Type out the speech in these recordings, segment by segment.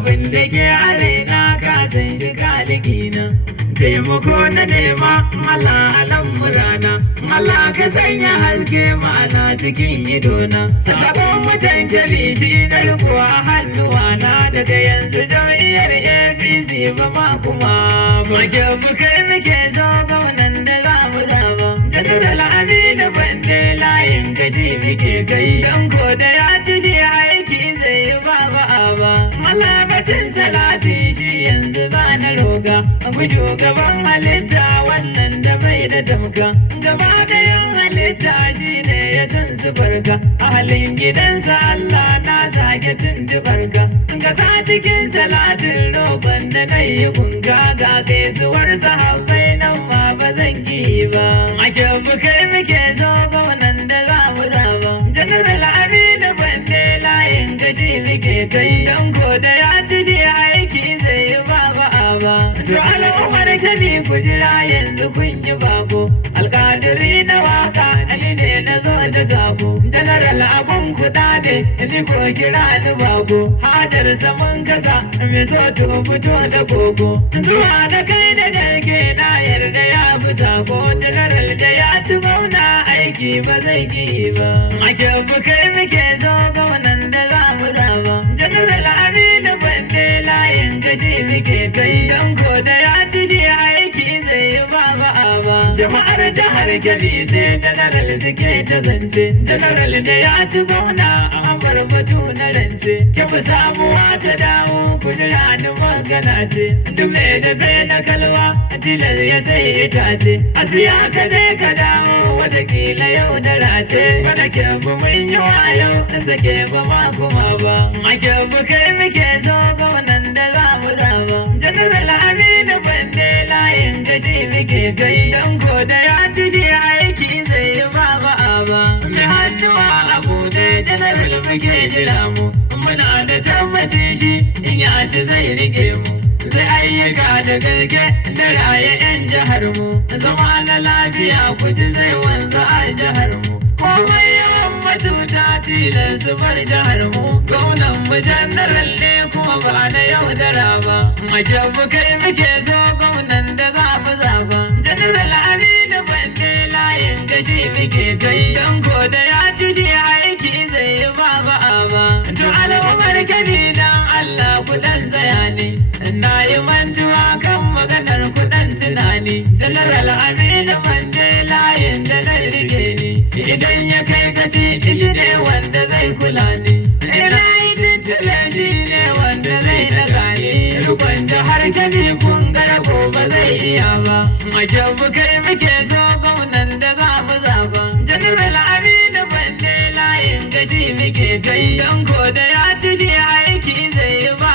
abin da ke arena ka san shi kalikina. Taimako na nema Allah al'amurana, Allah ka sanya haske ma'ana cikin idona. Sabon mutan kyabi shi da riko a hannuwana, daga yanzu jam'iyyar APC ba ma kuma ba. Kai muke so gwamnan da za mu zaba, General Aminu Bande layin kashi muke kai. Don ko da ya ci shi aiki zai yi ba ba. Malabatin salati shi yanzu za na roga, ku shugaban halitta wannan da bai da tamka. Gaba ɗayan halitta shi ne ya san su farka, a halin gidansa Allah na sake tuntubarka. Ka sa cikin salatin roƙon da na yi kunga, ga gaisuwar sahabbai nan ma ba zan ki ba. A kyau kai muke so gwamnan da za mu zaba, General Aminu Bande layin kashi muke kai. Don ko da ya ci shi aiki zai yi ba. To al'ummar Kebbi ku jira yanzu kun yi bako, alƙadiri na waka ni ne na zo da sako. General abun kuɗaɗe ni ko kira ni bako, hajar saman kasa mai so to fito da koko. Zuwa da kai da garke na yarda ya fi sako, General da ya ci mauna aiki ba zai ki ba. A kyau kai muke so gwamnan da za mu zaba, General Aminu Bande layin kashi muke kai. Don ko da ya ci shi aiki zai yi ba. Jama'ar jihar Kebbi sai General suke ta zance, General da ya ci gwamna a bar batu na rance. Kebbi samuwa ta dawo kujira da magana ce, duk mai dafe na kalwa tilas ya sai itace. Asiya ka je ka dawo watakila yau da race, wanda Kebbi mun yi wayo sake ba ma kuma ba. A Kebbi kai muke so gwamnan da za mu zaba, General Aminu Bande layin kashi muke kai. Don ko da ya ci shi aiki zai yi ba. Mai hannuwa a bude General muke jira mu, muna da tabbaci shi in ya ci zai rike mu. Zai ayyuka da gaske da raye 'yan jihar mu, zama na lafiya kudi zai wanzu a jihar mu. Komai yawan matuta tilan su bar jihar mu, gwamnan mu General ne kuma ba na yaudara ba. Majabu kai muke so gwamnan da za mu zaba, General Aminu Bande layin kashi muke kai. Don ko da ya ci shi aiki zai yi ba. To al'ummar Kebbi dan Allah ku dan tsaya ne, na yi mantuwa kan maganar kuɗin tunani. General Aminu Bande layin da na rike ni, idan ya kai gaci shi ne wanda zai kula ni. Ina yi tuntule shi ne wanda zai daga ni, rukun jihar Kebbi kun gara ba zai iya ba. A kyau kai muke so gwamnan da za mu zaba, General Aminu Bande layin kashi muke kai. Don ko da ya ci shi aiki zai yi ba.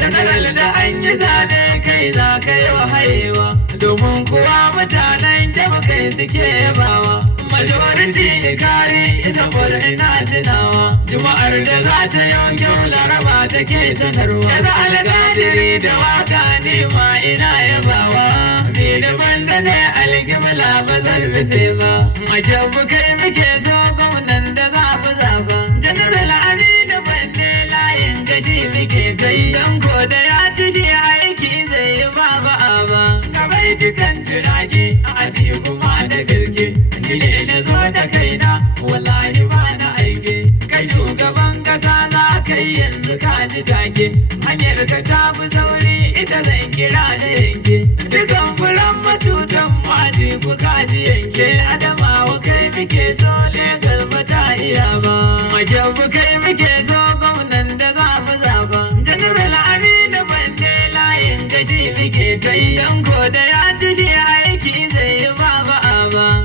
General da an yi zaɓe kai za ka yi wa haiwa, domin kuwa mutanen Kebbi kai suke yabawa. Majority kari saboda ina tunawa, Juma'ar da za ta yau kyau Laraba take sanarwa. Yanzu alƙadiri da waka ne ma ina yabawa, bi da banda ne alƙibla ba zan rufe ba. A Kebbi kai muke so gwamnan da za mu zaba, General Aminu Bande layin kashi muke kai. Don ko da ya ci shi aiki zai yi ba. Gabai dukan turaki a ajiye kuma da gaske, ni ne na zo da kaina wallahi ba na aike. Ka shugaban kasa za ka yi yanzu ka ji take, hanyar ka ta fi sauri ita zan kira da yanke. Dukan furan matutan mati ku kaji yanke, Adamawa kai muke so Legas ba ta iya ba. A Kebbi kai muke so gwamnan da za mu zaba, General Aminu Bande layin kashi muke kai. Don ko da ya ci shi aiki zai yi ba.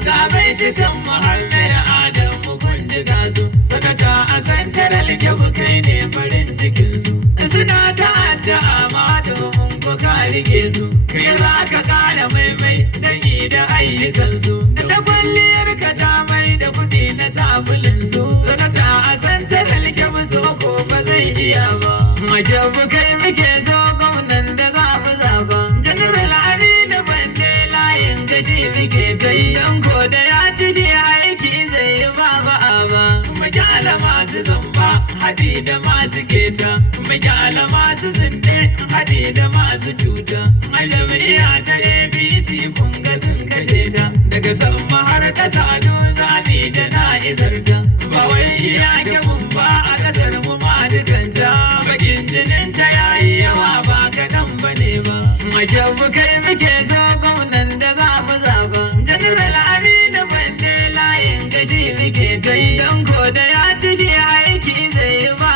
Ga bai dukan Muhammad Adamu kun jiga su, sakata a santaral Kebbi kai ne farin cikin su. Suna ta'adda amma domin ku ka rike su, kai za ka kara maimai dangi da ayyukan su. Da kwalliyar ka ta mai da kuɗi na sabulin su, sakata a santaral Kebbi so ko ba zai iya ba. A Kebbi kai muke so gwamnan da za mu zaba, General Aminu Bande layin kashi muke kai. Don ko da ya ci shi aiki zai yi ba. Mu kyala masu zamba hadi da masu keta mu kyala masu zinde hadi da masu cuta a jam'iyya ta APC kun ga sun kashe ta daga sama har kasa don zabi jana'izar ta ba wai iya kyabun ba a kasar mu ma dukanta bakin jinin ta yayi yawa ba kaɗan bane ba a kyabu kai muke so gwamnan da za mu zaba General Aminu Bande layin gashi muke kai don ko da ya ci shi aiki zai yi ba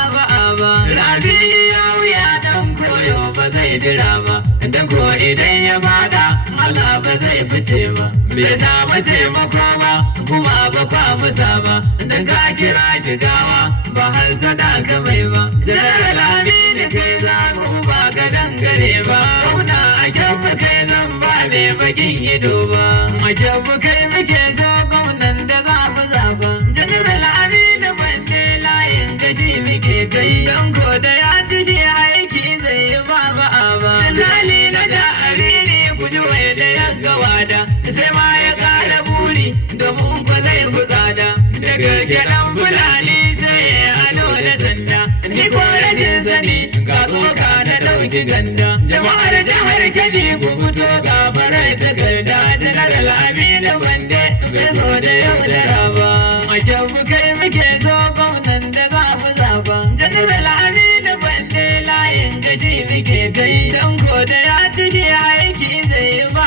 Rabi ya wuya dan koyo ba zai dira ba da ko idan ya fada Allah ba zai fice ba bai samu taimako ba kuma ba kwa musa ba dan ka kira shigawa ba har sadaka mai ba General Aminu kai za ku ba ka dangare ba kauna a kyabu kai zan ba mai bakin ido ba a kyabu kai muke so gwamnan da za mu zaba General Aminu Bande layin gashi muke kai don ko da ya ci shi aiki zai yi ba Lali na jari ne ku ji wai da ya gawada sai ma ya kara buri domin ko zai fi tsada daga gidan fulani sai ya ado da sanda ni ko rashin sani ga tsoka na dauki ganda jama'ar jihar Kebbi ku fito ga farar takarda General Aminu Bande bai zo da yau da raba a kyabu kai muke so gwamnan da za mu zaba General Aminu Bande layin gashi muke kai don ko da ya ci shi aiki zai yi ba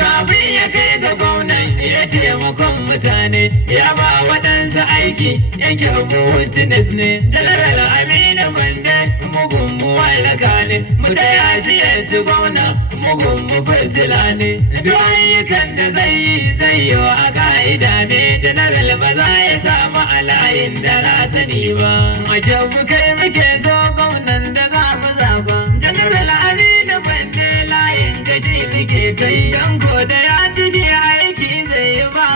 kafin ya kai ga gwamnan ya taimakon mutane ya ba waɗansu aiki yake hutunis ne General Aminu Bande mugun mu wallaka ne mu taya shi ya ci gwamna mugun mu fitila ne duk ayyukan da zai yi wa a ka'ida ne General ba za ya samu a layin da na sani ba a kyabu kai muke so gwamnan da za mu zaba General Aminu Bande layin gashi muke kai don ko da ya ci shi aiki zai yi ba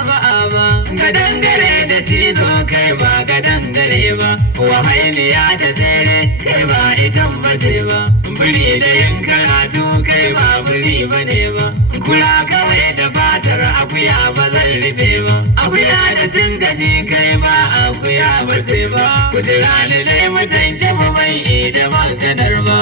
ga dangare da cizo kai ba ga dangare ba wahailiya da tsere kai ba itan bace ba biri da yin karatu kai ba biri ba ne ba kula kawai da fatar akuya ba zan rufe ba akuya da cin gashi kai ba akuya ba sai ba kudura da dai mutan kyau bai da maganar ba